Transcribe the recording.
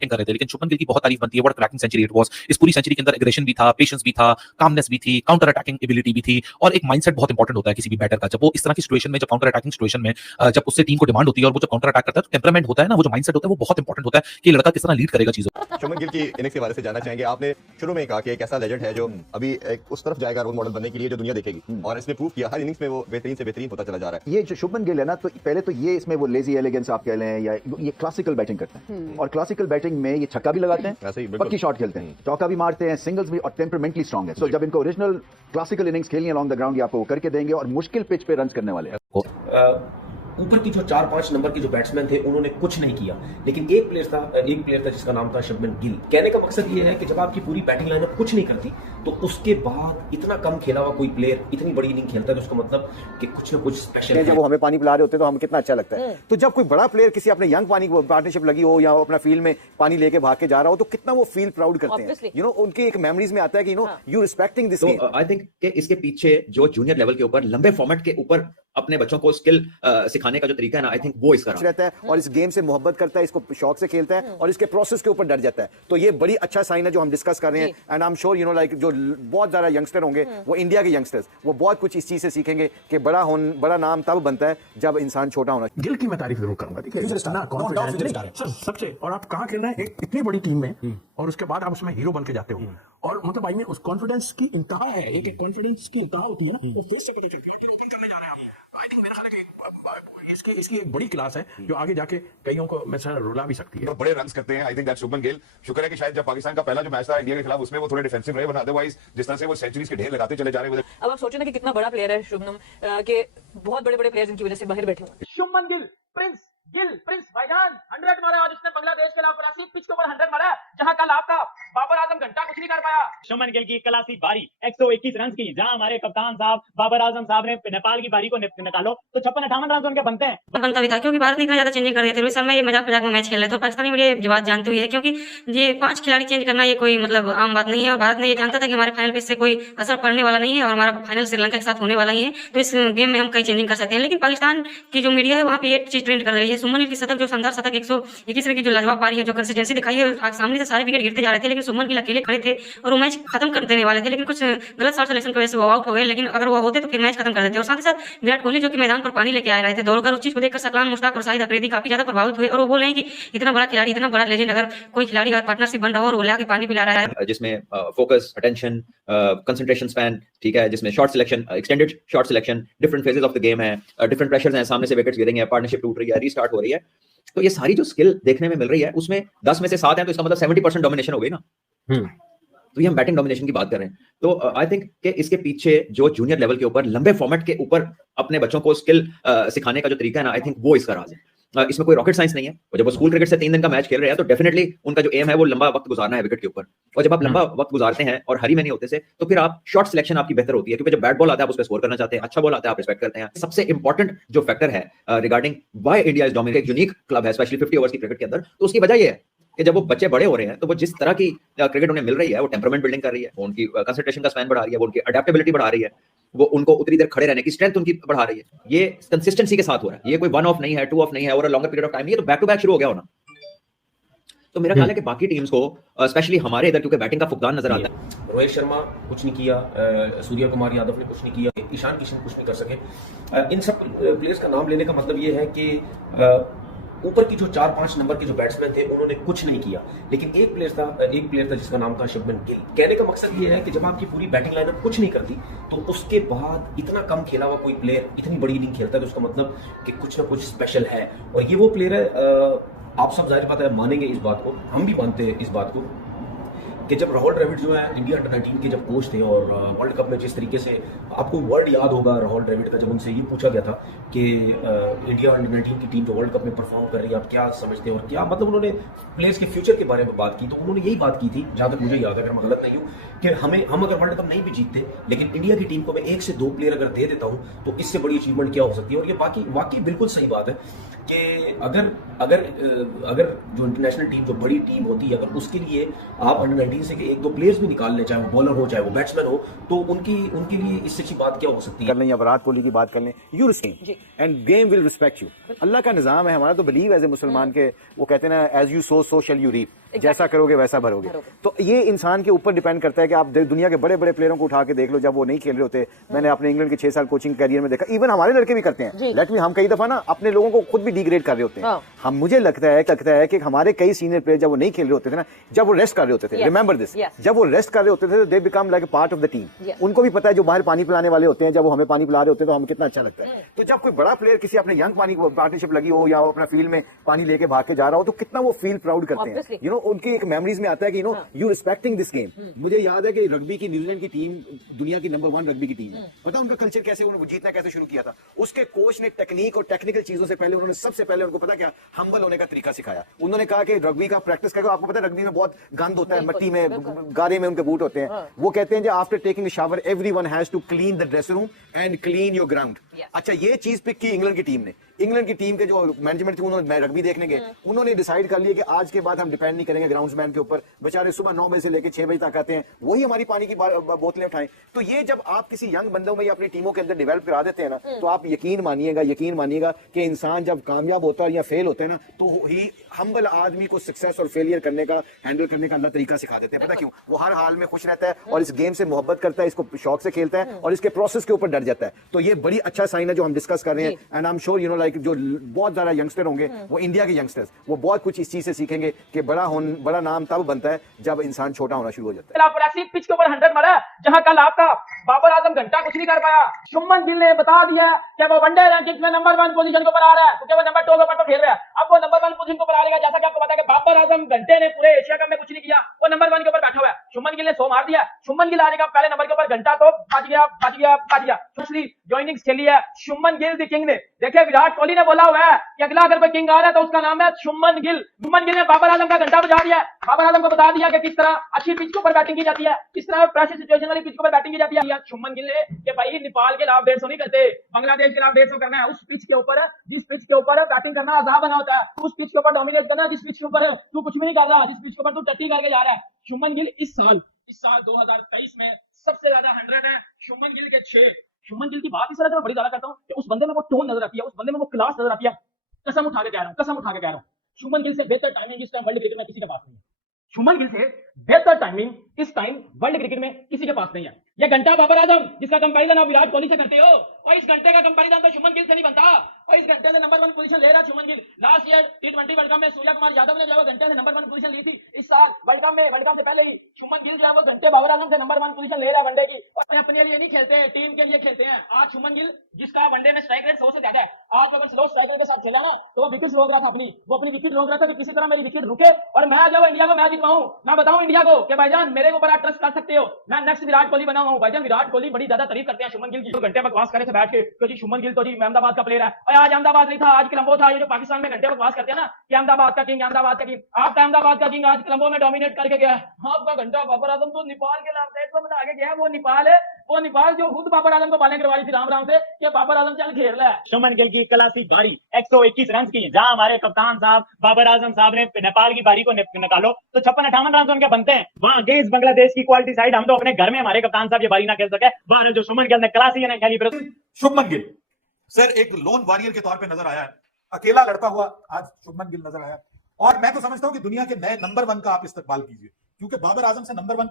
कर रहे थे, लेकिन शुभमन गिल की बहुत तारीफ बनती है। What cracking century it was. इस पूरी सेंचुरी के अंदर एग्रेशन भी था, पेशेंस भी था, कामनेस भी थी, काउंटर अटैकिंग एबिलिटी भी थी, और एक माइंडसेट बहुत इंपॉर्टेंट होता है किसी भी बैटर का। जब वो इस तरह की सिचुएशन में, जब काउंटर अटैकिंग सिचुएशन में जब उससे टीम को डिमांड होती है और वो जब काउंटर अटैक करता है, तो टेम्परामेंट होता है ना, वो जो माइंडसेट होता है, वो बहुत इंपॉर्टेंट होता है कि लड़का किस तरह लीड करेगा चीजों। शुभमन गिल की इनिंग्स के बारे से जानना चाहेंगे। आपने शुरू में कहा कि एक ऐसा लेजेंड है जो अभी एक उस तरफ जाएगा रोल मॉडल बनने के लिए जो दुनिया देखेगी, और इसने प्रूव किया हर इनिंग्स में वो बेहतरीन से बेहतरीन होता चला जा रहा है। ये जो शुभमन गिल है ना, तो पहले तो ये इसमें वो लेजी एलिगेंस आप कह लें, या ये क्लासिकल बैटिंग करते हैं, और क्लासिकल बैटिंग में ये छक्का भी लगाते हैं, पक्की शॉट खेलते हैं, चौका भी मारते हैं, सिंगल्स भी, और टेम्परामेंटली स्ट्रांग है। सो जब इनको ओरिजिनल क्लासिकल इनिंग्स खेलनी है अलोंग द ग्राउंड, ये आपको करके देंगे, और मुश्किल पिच पे रन करने वाले हैं। ऊपर की जो 4-5 नंबर के जो बैट्समैन थे उन्होंने कुछ नहीं किया, लेकिन एक प्लेयर था जिसका नाम था शुभमन गिल। कहने का मकसद ये है कि जब आपकी पूरी बैटिंग लाइनअप कुछ नहीं करती, तो उसके बाद इतना कम खेला हुआ कोई प्लेयर इतनी बड़ी इनिंग खेलता है, तो उसका मतलब कि कुछ ना कुछ स्पेशल है। जब वो हमें पानी पिला रहे होते हैं तो हमें कितना अच्छा लगता है। तो जब कोई बड़ा प्लेयर किसी अपने यंग पानी को पार्टनरशिप लगी हो, या अपना फील्ड में पानी लेके भाग के जा रहा हो, तो कितना वो फील प्राउड करते हैं। यू नो, उनकी एक मेमोरीज में आता है कि you respecting this game. I think कि इसके पीछे जो जूनियर लेवल के ऊपर लंबे फॉर्मेट के ऊपर अपने बच्चों को स्किल सिखाने का जो तरीका है ना, आई थिंक वो इसका रहता है, और इस गेम से मोहब्बत करता है, इसको शौक से खेलता है, और इसके प्रोसेस के ऊपर डर जाता है। तो ये बड़ी अच्छा साइन है जो हम डिस्कस कर रहे हैं। And I am sure like जो बहुत ज्यादा यंगस्टर होंगे, वो इंडिया के यंगस्टर्स, वो बहुत कुछ इस चीज से सीखेंगे कि बड़ा नाम तब बनता है जब इंसान छोटा होना। गिल की मैं तारीफ जरूर करूंगा, सबसे। और आप कहाँ खेल रहे हैं एक इतनी बड़ी टीम में, और उसके बाद आप उसमें हीरो बन के जाते हो, और मतलब भाई में उस कॉन्फिडेंस की इंतहा है, एक कॉन्फिडेंस की इंतहा होती है ना, वो फेस करने जा रहे हैं आप। आई थिंक मेरा ख्याल है कि इसकी एक बड़ी क्लास है जो आगे जाके कईयों को रुला भी सकती है। तो बड़े रन्स करते हैं। I think that Shubman Gill. शुक्र है कि शायद जब पाकिस्तान का पहला जो मैच था इंडिया के खिलाफ, उसमें वो थोड़े डिफेंसिव रहे, वरना अदरवाइज जिस तरह से वो सेंचुरीज के ढेर लगाते चले जा रहे हैं। अब आप सोचो ना कि कितना बड़ा प्लेयर है शुभमन, के बहुत बड़े बड़े प्लेयर्स इनकी वजह से बाहर बैठे हुए। शुभमन गिल प्रिंस भाईजान 100 मारा आज उसने बांग्लादेश के खिलाफ, पिच के ऊपर 100 मारा, जहां कल आपका बाबर आजम घंटा कुछ नहीं कर पाया। शुभमन गिल की क्लासी बारी 121 रन की, जहां हमारे कप्तान साहब बाबर आजम साहब ने नेपाल की बारी को निकालो तो 56-58 रन उनके बनते हैं। बनता भी था, क्योंकि भारत ने इतना ज्यादा चेंजिंग कर दिया था। रोहित शर्मा ये मजाक में मैच खेल रहे, तो पाकिस्तानी मीडिया ये बात जानती हुई है, क्योंकि ये 5 खिलाड़ी चेंज करना ये कोई मतलब आम बात नहीं है, और भारत ने ये जानता था कि हमारे फाइनल पे इससे कोई असर पड़ने वाला नहीं है, और हमारा फाइनल श्रीलंका के साथ होने वाला ही है, तो इस गेम में हम कई चेंजिंग कर सकते हैं। लेकिन पाकिस्तान की जो मीडिया है वहाँ पे ये चीज ट्रेंड कर रही है। शुभमन गिल की शतक, जो शानदार शतक 121 रन की जो लाजवाब पारी है, जो कंसिस्टेंसी दिखाई है, सामने से सारे विकेट गिरते जा रहे थे, लेकिन शुभमन गिल अकेले खड़े थे और वो मैच खत्म कर देने वाले थे, लेकिन कुछ गलत शॉट सिलेक्शन की वजह से वो आउट हो गए। लेकिन अगर वो होते तो फिर मैच खत्म कर देते। और साथ ही साथ विराट कोहली जो कि मैदान पर पानी लेके आ रहे थे दौड़कर, उस चीज को देखकर सकलान मुश्ताक और शाहिद अफरीदी काफी ज्यादा प्रभावित हुए, और वो बोल रहे हैं कि इतना बड़ा खिलाड़ी, इतना बड़ा लेजेंड, अगर कोई खिलाड़ी अगर पार्टनरशिप बन रहा हो और वो लाके पानी पिला रहा है, जिसमें फोकस, अटेंशन, कंसंट्रेशन स्पैन, ठीक है, जिसमें shot selection, extended shot selection, different phases of the game है, डिफरेंट प्रेशर्स हैं, सामने से विकेट्स गिरेंगे, पार्टनरशिप टूट रही है, रीस्टार्ट हो रही है, तो ये सारी जो स्किल देखने में मिल रही है, उसमें 10 में से 7 है, तो इसका मतलब 70% डोमिनेशन हो गई ना। तो ये हम बैटिंग डोमिनेशन की बात कर रहे हैं। तो आई थिंक कि इसके पीछे जो जूनियर लेवल के ऊपर लंबे फॉर्मेट के ऊपर अपने बच्चों को स्किल सिखाने का जो तरीका है ना, आई थिंक वो इसका राज है। इसमें कोई रॉकेट साइंस नहीं है। और जब वो स्कूल क्रिकेट से 3 दिन का मैच खेल रहे हैं, तो डेफिनेटली उनका जो एम है वो लंबा वक्त गुजारना है विकेट के ऊपर। और जब आप लंबा वक्त गुजारते हैं और हरी में नहीं होते से, तो फिर आप शॉट सिलेक्शन आपकी बेहतर होती है, क्योंकि जब बैट बॉल आता है आप उस पर स्कोर करना चाहते हैं, अच्छा बॉल आता है आप रिस्पेक्ट करते हैं। सबसे इंपॉर्टेंट जो फैक्टर है regarding why India is dominating, एक यूनिक क्लब है स्पेशली 50 ओवर्स की क्रिकेट के अंदर, तो उसकी वजह ये है कि जब वो बच्चे बड़े हो रहे हैं, तो वो जिस तरह की क्रिकेट उन्हें मिल रही है, वो टेम्परामेंट बिल्डिंग कर रही है, वो उनकी कंसंट्रेशन का स्पैन बढ़ा रही है, वो उनकी अडेप्टेबिलिटी बढ़ा रही है, वो उनको उतनी देर खड़े रहने की स्ट्रेंथ उनकी बढ़ा रही है। ये कंसिस्टेंसी के साथ हो रहा है, ये कोई 1 ऑफ नहीं है, 2 ऑफ नहीं है, और लॉन्गर पीरियड ऑफ टाइम नहीं है, तो बैक टू बैक शुरू हो गया होना। तो मेरा ख्याल है कि बाकी टीम्स को स्पेशली हमारे इधर, क्योंकि बैटिंग का फुकदान नजर आता है। रोहित शर्मा कुछ नहीं किया, सूर्य कुमार यादव ने कुछ नहीं किया, ईशान किशन कुछ नहीं कर सके। इन सब प्लेयर्स का नाम लेने का मतलब ये है कि ऊपर की जो 4-5 नंबर के जो बैट्समैन थे उन्होंने कुछ नहीं किया, लेकिन एक प्लेयर था जिसका नाम था शुभमन गिल। कहने का मकसद ये है कि जब आपकी पूरी बैटिंग लाइनअप कुछ नहीं करती, तो उसके बाद इतना कम खेला हुआ कोई प्लेयर इतनी बड़ी इनिंग खेलता है, तो उसका मतलब कि कुछ ना कुछ स्पेशल है। और ये वो प्लेयर है, आप सब जाहिर बात है मानेंगे इस बात को, हम भी मानते हैं इस बात को, कि जब राहुल द्रविड़ जो है इंडिया अंडर-19 के जब कोच थे, और वर्ल्ड कप में जिस तरीके से, आपको वर्ड याद होगा राहुल द्रविड़ का, जब उनसे ये पूछा गया था कि इंडिया अंडर-19 की टीम जो वर्ल्ड कप में परफॉर्म कर रही है, आप क्या समझते हैं, और क्या मतलब उन्होंने प्लेयर्स के फ्यूचर के बारे में बात की, तो उन्होंने यही बात की थी, जहां तक मुझे याद है, अगर मैं गलत नहीं हूँ, कि हम अगर वर्ल्ड कप नहीं भी जीतते, लेकिन इंडिया की टीम को मैं 1 से 2 प्लेयर अगर दे देता हूँ, तो इससे बड़ी अचीवमेंट क्या हो सकती है। और ये वाकई बिल्कुल सही बात है कि अगर जो इंटरनेशनल टीम, जो बड़ी टीम होती है, अगर उसके लिए आप अंडर-19 से 1-2 प्लेयर्स भी निकाल लें, चाहे वो बॉलर हो चाहे वो बैट्समैन हो, तो उनके लिए इससे अच्छी बात क्या हो सकती है। कर लें या विराट कोहली की बात कर लें, you respect and game will respect you. Allah का निजाम है हमारा, तो बिलीव एज ए मुसलमान के, वो कहते हैं ना, as you sow shall you reap. जैसा करोगे वैसा भरोगे। तो ये इंसान के ऊपर डिपेंड करता है कि आप दुनिया के बड़े बड़े प्लेयरों को उठा के देख लो, जब वो नहीं खेल रहे होते। मैंने अपने इंग्लैंड के 6 साल कोचिंग कैरियर में देखा, इवन हमारे लड़के भी करते हैं। लेट मी, हम कई दफा ना अपने लोगों को खुद भी डिग्रेड कर रहे होते हैं। हम, मुझे लगता है कि हमारे कई सीनियर प्लेयर जब वो नहीं खेल रहे होते थे ना, जब वो रेस्ट कर रहे होते थे, रिमेंबर दिस, जब वो रेस्ट कर रहे होते थे, they become like a part of the team. उनको भी पता है जो बाहर पानी पिलाने वाले होते हैं, जब वो हमें पानी पिला रहे होते हैं तो हमें कितना अच्छा लगता है। तो जब कोई बड़ा प्लेयर किसी अपने यंग पानी पार्टनरशिप लगी हो या वो अपना फील्ड में पानी लेके भाग के जा रहा हो, तो कितना वो फील प्राउड करते हैं। यू नो, उनकी एक मेमोरीज में आता है कि यू रिस्पेक्टिंग दिस गेम। मुझे याद है कि रग्बी की न्यूजीलैंड की टीम दुनिया की नंबर 1 रग्बी की टीम है। पता उनका कल्चर कैसे, उन्होंने जीतना कैसे शुरू किया था। उसके कोच ने टेक्निक और टेक्निकल चीजों से पहले उन्होंने सबसे पहले उनको पता क्या, हम्बल होने का तरीका सिखाया। उन्होंने कहा कि रग्बी का प्रैक्टिस करके, आपको पता है रग्बी में बहुत गंद होता है, मिट्टी में, गारे में उनके बूट होते हैं। वो कहते हैं after taking a shower everyone has to clean the dressing room and clean your ground. अच्छा, ये चीज पिक की इंग्लैंड की टीम ने। इंग्लैंड की टीम के जो मैनेजमेंट थी, उन्होंने रग्बी देखने गए, उन्होंने डिसाइड कर लिया कि आज के बाद हम डिपेंड नहीं करेंगे ग्राउंड्समैन के ऊपर। बेचारे सुबह 9 बजे से लेकर 6 बजे तक आते हैं, वही हमारी पानी की बोतलें उठाएं। तो ये जब आप किसी यंग बंदों में या अपनी टीमों के अंदर डेवलप करा देते हैं ना, तो आप यकीन मानिएगा कि इंसान जब कामयाब होता है या फेल होता है ना, तो ही हम्बल आदमी को सक्सेस और फेलियर करने का, हैंडल करने का अल्लाह तरीका सिखा देते हैं। पता क्यों? वो हर हाल में खुश रहता है और इस गेम से मोहब्बत करता है, इसको शौक से खेलता है और इसके प्रोसेस के ऊपर डर जाता है। तो ये बड़ी अच्छा साइन है जो हम डिस्कस कर रहे हैं। And I am sure like जो बहुत ज्यादा यंगस्टर होंगे, वो इंडिया के यंगस्टर्स, वो बहुत कुछ इस चीज से सीखेंगे कि बड़ा नाम तब बनता है जब इंसान छोटा होना शुरू हो जाता है। पिच के ऊपर 100 मारा, जहां कल आपका बाबर आजम घंटा कुछ नहीं कर पाया। शुभमन गिल ने बता दिया कि वो वनडे रैंकिंग में नंबर 1 पोजीशन के ऊपर आ रहा है, क्योंकि वो नंबर 2 के ऊपर खेल रहा है। अब वो नंबर 1 पोजीशन के ऊपर आ रहेगा। जैसा कि आपको पता है कि बाबर आजम घंटे ने पूरे एशिया कप में कुछ नहीं किया, वो नंबर 1 के ऊपर बैठा हुआ है। शुभमन गिल ने 100 मार दिया, शुभमन गिल आ जाएगा पहले नंबर के ऊपर। घंटा तो बच गया। दूसरी जो इनिंग्स खेली है शुभमन गिल द किंग ने। देखिए, विराट कोहली ने बोला हुआ है कि अगला अगर कोई किंग आ रहा है तो उसका नाम है शुभमन गिल। शुभमन गिल ने बाबर आजम का घंटा बजा दिया। बाबर आजम को बता दिया कि किस तरह अच्छी पिच के ऊपर बैटिंग की जाती है, किस तरह प्रेशर सिचुएशन वाली पिच के ऊपर बैटिंग की जाती है। शुभमन गिल ने कि भाई नेपाल के खिलाफ 150 नहीं करते, बांग्लादेश के खिलाफ 150 करना है। उस पिच के ऊपर, जिस पिच के ऊपर बैटिंग करना आजाद बना होता है, उस पिच के ऊपर डोमिनेट करना, जिस पिच के ऊपर तू कुछ भी नहीं कर रहा, जिस पिच के ऊपर तू टट्टी करके जा रहा है। शुभमन गिल इस साल 2023 में सबसे ज्यादा 100 है शुभमन गिल के 6। शुभमन गिल की बात इस तरह से मैं बड़ी ज्यादा करता हूं कि उस बंदे में वो टोन नजर आती है, उस बंदे में वो क्लास नजर आती है। कसम उठा के कह रहा हूं, शुभमन गिल से बेहतर टाइमिंग इस टाइम वर्ल्ड क्रिकेट में किसी के पास नहीं है। शुभमन गिल से बेहतर टाइमिंग इस टाइम वर्ल्ड क्रिकेट में किसी के पास नहीं है। ये घंटा बाबर आजम जिसका कंपैरिजन आप विराट कोहली से करते हो, और इस घंटे का कंपैरिजन तो शुभमन गिल से नहीं बनता। और इस घंटे से नंबर 1 पोजीशन ले रहा Shubman Gill. Last year T20 world cup में सूर्या कुमार यादव ने जो है घंटे से नंबर 1 पोजीशन ली थी। इस साल वर्ल्ड कप से पहले ही शुभमन गिल जो है वो घंटे बाबर आजम से नंबर 1 पोजीशन ले रहा है वनडे की। और अपने लिए नहीं खेलते हैं, टीम के लिए खेलते हैं। आज शुभमन गिल जिसका वनडे में स्ट्राइक रेट 100 से ज्यादा है, आज अगर स्लो स्ट्राइक रेट के साथ खेला ना तो वो विकेट रोक रहा था अपनी विकेट रोक रहा था कि किसी तरह मेरी विकेट रुके और मैं जब इंडिया को मैच जितवाऊं, मैं बताऊं इंडिया को कि भाईजान मेरे ऊपर आप ट्रस्ट कर सकते हो, मैं नेक्स्ट विराट कोहली बना हूं। भाईजान विराट कोहली बड़ी ज्यादा तारीफ करते हैं शुभमन गिल की। तो घंटे बकवास करे थे बैठ के कि जी शुभमन गिल तो जी अहमदाबाद का प्लेयर है, और आज अहमदाबाद नहीं था, आज कोलंबो था। ये जो पाकिस्तान में घंटे बकवास करते हैं ना कि अहमदाबाद का किंग, आपका अहमदाबाद का किंग आज कोलंबो में डोमिनेट करके गया। आपका घंटा बाबर आजम तो नेपाल के लाभ में आगे गया। वो नेपाल जो खुद बाबर आजम को बालें करवाई थी राम से कि बाबर आजम चल घेर ले। शुभमन गिल की क्लासी बारी 121 रन की, जहां हमारे कप्तान साहब बाबर आजम साहब ने नेपाल की बारी को निकालो तो 56-58 रन उनके बनते हैं। वहां अगेंस्ट बांग्लादेश की क्वालिटी साइड हम तो अपने घर में हमारे कप्तान साहब ये बारी ना खेल सके, बाहर जो शुभमन गिल ने क्लासी ने खेली। शुभमन गिल सर एक लोन वॉरियर के तौर पे नजर आया है, अकेला लड़ता हुआ आज शुभमन गिल नजर आया। और मैं तो समझता हूं कि दुनिया के नए नंबर 1 का आप इस्तेमाल कीजिए, क्योंकि बाबर आजम से नंबर 1